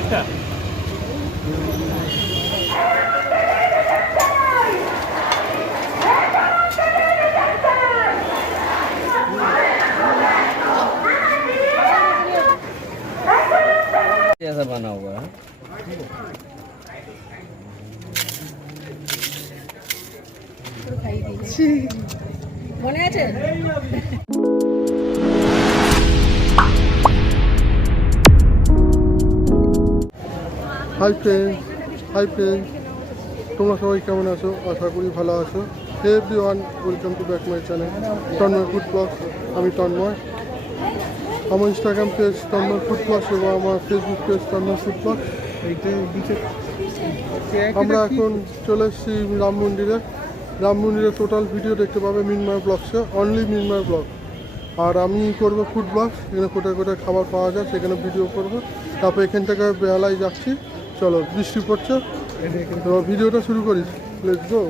একটা ऐसा बना हुआ है। মনে আছে? হাই ফ্রেন্ড, তোমরা সবাই কেমন আছো? আশা করি ভালো আছো। Hey everyone, welcome to back my channel Tanmoy Food Blogs. আমি তন্ময়। আমার Instagram page Tanmoy Food Blogs এবং আমার Facebook page Tanmoy Food Blogs. আমরা এখন চলে এসেছি রাম মন্দিরে টোটাল ভিডিও দেখতে পাবে মিনময় ব্লগসে, অনলি মিনময় ব্লগ। আর আমি করব ফুড ব্লগস, এখানে কোথায় কোথায় খাবার পাওয়া যায় সেখানে ভিডিও করব। তারপর এখান থেকে বেহালায় যাচ্ছি। চলো, বৃষ্টি পড়ছে, তো ভিডিওটা শুরু করি। Let's go.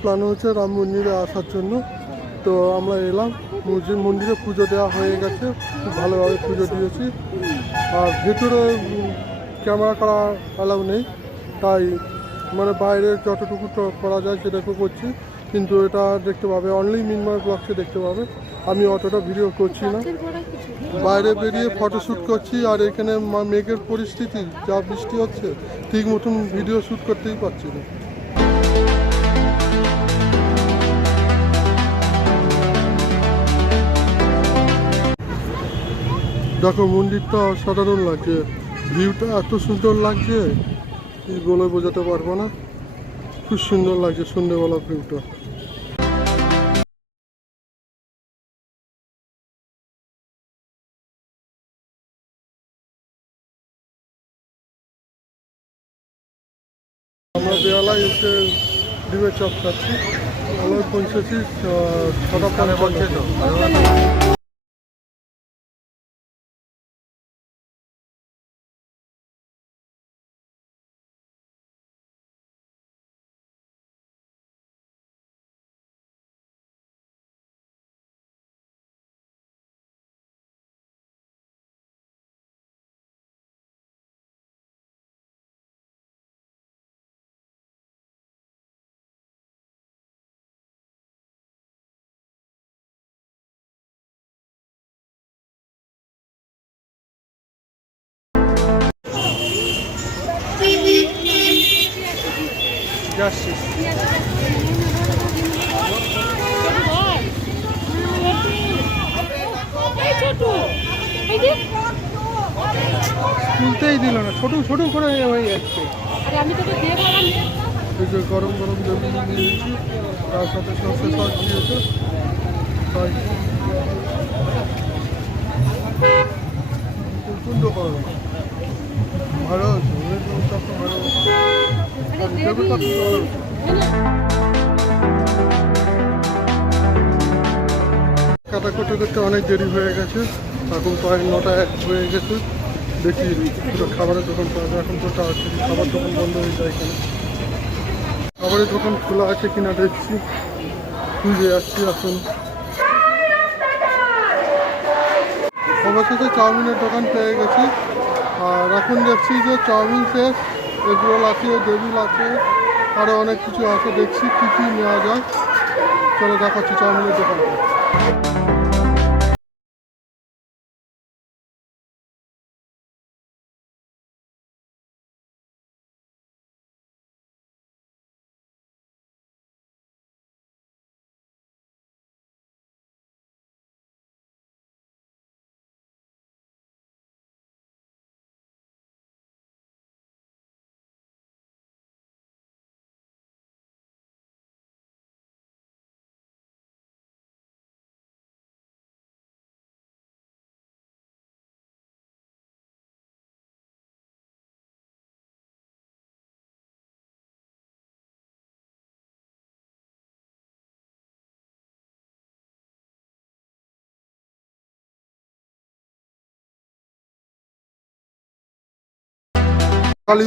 প্ল্যান হচ্ছে রাম মন্দিরে আসার জন্য, তো আমরা এলাম। মন্দিরে পুজো দেওয়া হয়ে গেছে, খুব ভালোভাবে পুজো দিয়েছি। আর ভেতরে ক্যামেরা করা অ্যালাউ নেই, তাই মানে বাইরে যতটুকু করা যায় সেটুকু করছি। কিন্তু এটা দেখতে পাবে অনলি মিনময় ব্লগসে দেখতে পাবে। আমি অতটা ভিডিও করছি না, বাইরে বেরিয়ে ফটোশ্যুট করছি। আর এখানে মেঘের পরিস্থিতি, যা বৃষ্টি হচ্ছে, ঠিক মতন ভিডিও শ্যুট করতেই পারছি না। দেখো, মন্দিরটা অসাধারণ লাগছে, ভিউটা এত সুন্দর লাগছে কি বলে বোঝাতে পারবো না। খুব সুন্দর লাগছে সন্ধ্যেবেলা ভিউটা। আমরা বেহালায় এসে ডিমের চপ খাচ্ছি। আমরা পৌঁছেছি 6:50। যাচ্ছি। তুলতেই দিল না, ছোট ছোট করে হয়ে যাচ্ছে। এই যে গরম গরম জমি নিয়ে নিয়েছি, তার সাথে সর্ষে শাক দিয়েছে। তাই প্রচণ্ড গরম, ভালো আছে। ভালো কাটা করতে করতে অনেক দেরি হয়ে গেছে। এখন প্রায় 9টা 1 হয়ে গেছে। দেখি পুরো খাবারের দোকান পাওয়া যায়। এখন তো তাড়াতাড়ি খাবার দোকান বন্ধ হয়ে যায় এখানে। খাবারের দোকান খোলা আছে কিনা দেখছি, খুঁজে যাচ্ছি এখন। অবশেষে চাউমিনের দোকান পেয়ে গেছি। আর এখন দেখছি যে চাউমিন শেষ, এগরোল আছে, ডেভিল আছে, আরও অনেক কিছু আছে। দেখছি কী কী নেওয়া যায়। চলো দেখাচ্ছি চাউমিনের দোকানটা। কালী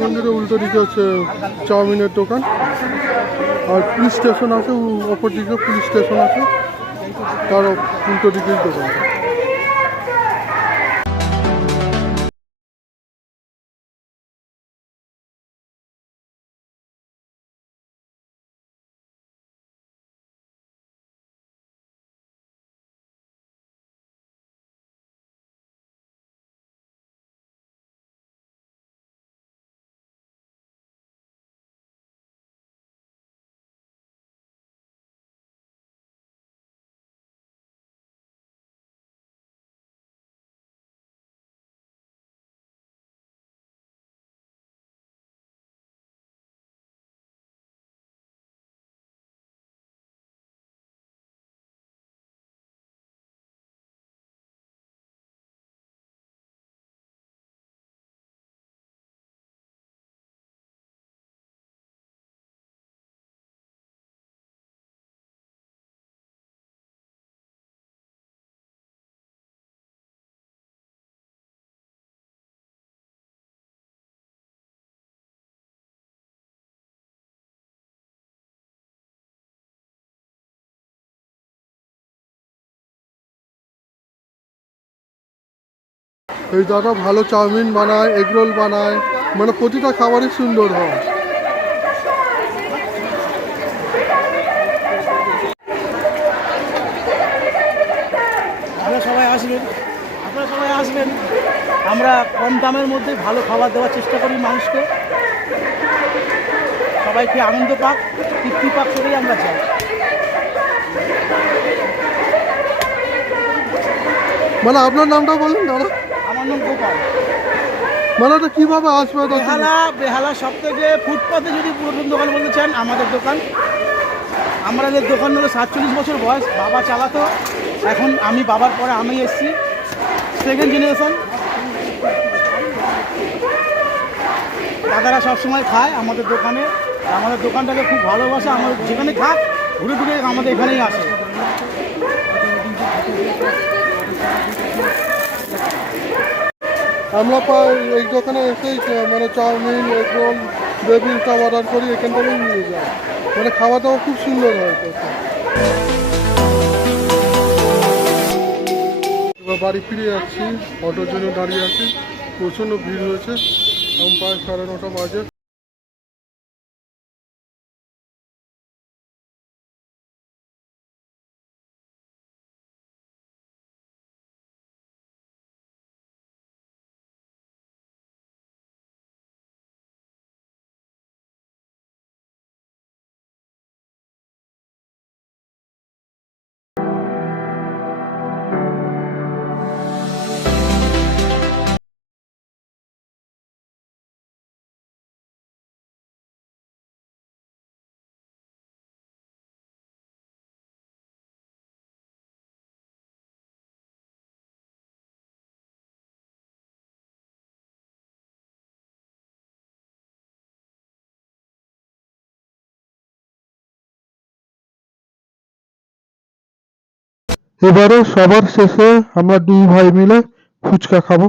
মন্দিরের উল্টো দিকে হচ্ছে চাউমিনের দোকান। আর পুলিশ স্টেশন আছে, অপর দিকে পুলিশ স্টেশন আছে, তার উল্টো দিকেই দোকান। এই দাদা ভালো চাউমিন বানায়, এগরোল বানায়, মানে প্রতিটা খাবারই সুন্দর হয়। আপনারা সবাই আসবেন। আমরা কম দামের মধ্যে ভালো খাবার দেওয়ার চেষ্টা করি মানুষকে, সবাইকে আনন্দ পাক, তৃপ্তি পাক করেই আমরা চাই। মানে আপনার নামটা বলুন দাদা। আমার নাম গোপাল। মানে ওটা কীভাবে আসবে? বেহালা সব থেকে ফুটপাতে যদি প্রথম দোকান বলতে চান, আমাদের দোকান। আমাদের দোকান হলো 47 বছর বয়স, বাবা চালাতো, এখন আমি বাবার পরে আমি এসেছি, সেকেন্ড জেনারেশন। দাদারা সবসময় খায় আমাদের দোকানে, আমাদের দোকানটাকে খুব ভালোবাসে। আমাদের যেখানে খাক ঘুরে ঘুরে আমাদের এখানেই আসে। আমরা এই দোকানে এসেই মানে চাউমিন, এগরোল, বেবির সব অর্ডার করি, এখান থেকেই নিয়ে যাই। মানে খাওয়া দাওয়া খুব সুন্দর হয়। এবার বাড়ি ফিরে যাচ্ছি, অটোর জন্য দাঁড়িয়ে আছি, প্রচণ্ড ভিড় হয়েছে, এখন প্রায় 9:30 বাজে। এবারে সবার শেষে আমরা 2 ভাই মিলে ফুচকা খাবো।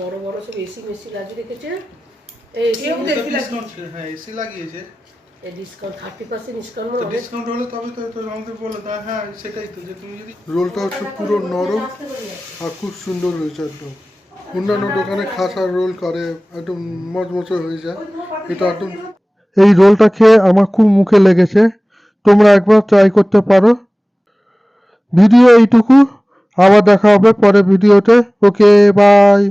বড় বড় সব এসি মেসি লাগিয়ে রেখেছে। এই হ্যাঁ এসি লাগিয়েছে। ডিসকাউন্ট 30% ডিসকাউন্ট ডিসকাউন্ট হলে তবে তো আমাদের বলে দাও। হ্যাঁ সেটাই তো, যে তুমি যদি রোলটা হচ্ছে পুরো নরম আর খুব সুন্দর হয়েছে একদম। অন্যান্য দোকানে খাসা রোল করে একদম মচমচে হয়ে যায়, এটা একদম। এই রোলটা খেয়ে আমার খুব মুখে লেগেছে, তোমরা একবার ট্রাই করতে পারো। ভিডিও এইটুকু, আবার দেখা হবে পরে ভিডিওতে। Okay bye.